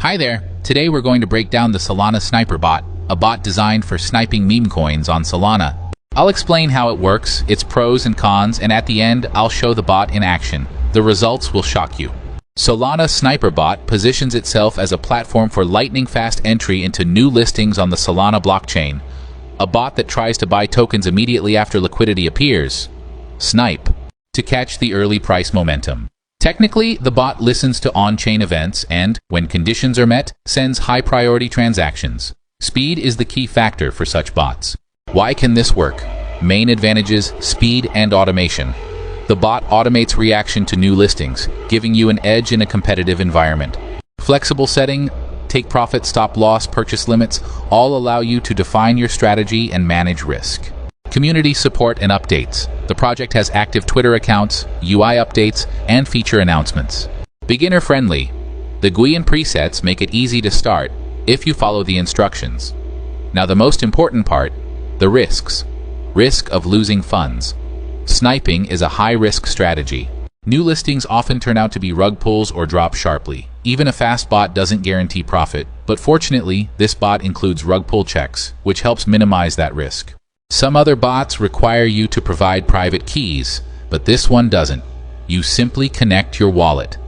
Hi there! Today we're going to break down the Solana Sniper Bot, a bot designed for sniping Memecoins on Solana. I'll explain how it works, its pros and cons, and at the end, I'll show the bot in action. The results will shock you. Solana Sniper Bot positions itself as a platform for lightning-fast entry into new listings on the Solana blockchain. A bot that tries to buy tokens immediately after liquidity appears. Snipe. To catch the early price momentum. Technically, the bot listens to on-chain events and, when conditions are met, sends high-priority transactions. Speed is the key factor for such bots. Why can this work? Main advantages: speed and automation. The bot automates reaction to new listings, giving you an edge in a competitive environment. Flexible setting, take profit, stop loss, purchase limits, all allow you to define your strategy and manage risk. Community support and updates. The project has active Twitter accounts, UI updates, and feature announcements. Beginner-friendly. The GUI and presets make it easy to start if you follow the instructions. Now the most important part, the risks. Risk of losing funds. Sniping is a high-risk strategy. New listings often turn out to be rug pulls or drop sharply. Even a fast bot doesn't guarantee profit, but fortunately, this bot includes rug pull checks, which helps minimize that risk. Some other bots require you to provide private keys, but this one doesn't. You simply connect your wallet.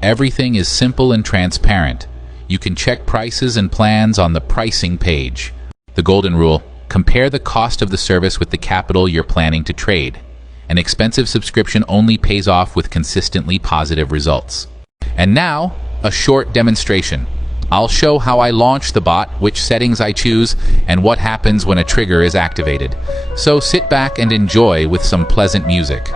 Everything is simple and transparent. You can check prices and plans on the pricing page. The golden rule: compare the cost of the service with the capital you're planning to trade. An expensive subscription only pays off with consistently positive results. And now, a short demonstration. I'll show how I launch the bot, which settings I choose, and what happens when a trigger is activated. So sit back and enjoy with some pleasant music.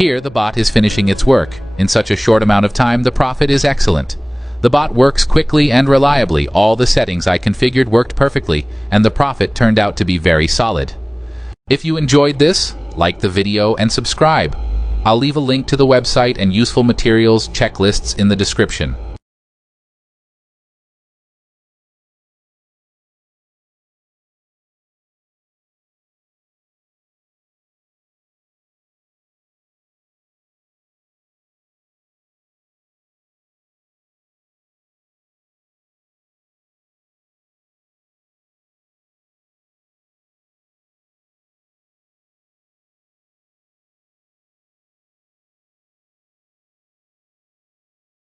Here, the bot is finishing its work. In such a short amount of time, the profit is excellent. The bot works quickly and reliably. All the settings I configured worked perfectly, and the profit turned out to be very solid. If you enjoyed this, like the video and subscribe. I'll leave a link to the website and useful materials checklists in the description.